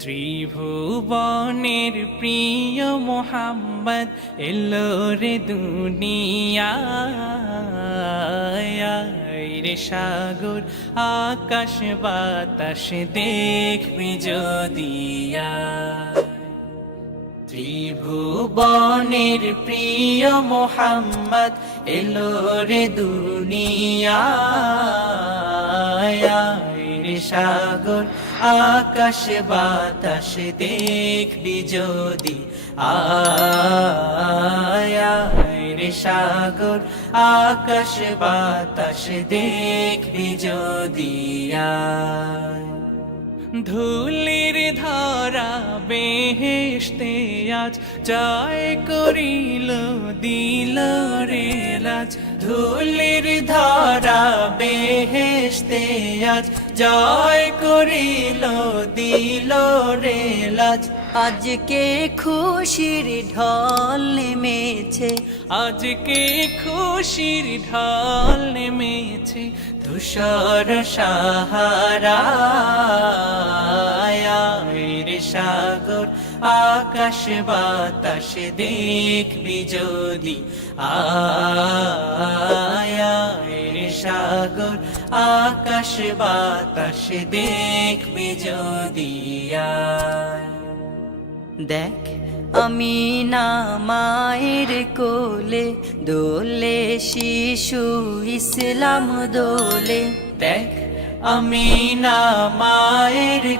ত্রিভুবনের প্রিয় মোহাম্মদ এলো রে দুনিয়ায় রে সাগর আকাশ বাতাস দেখবি যদিয়া ত্রিভুবনের প্রিয় মোহাম্মদ এলো রে দুনিয়ায় রে সাগর আকাশ বাতাস দেখবি যদি রে সাগর আকাশ বাতাস দেখবি যদি ধুলির ধরা বেহেশতে আজ জয় করিল দিল রে লাজ ধুলির ধরা বেহেশতে আজ জয় করিল দিল রে লাজ আজকে খুশির ঢল নেমেছে, আজকে খুশির ঢল নেমেছে ধূসর সাহারা রে সাগর আকাশ বাতাস দেখবি যদি রে সাগর আকাশ বাতাস দেখবি যদি দেখ আমি না মায়ের কোলে দোলে শিশু ইসলাম দোলে। দেখ আমি না মায়ের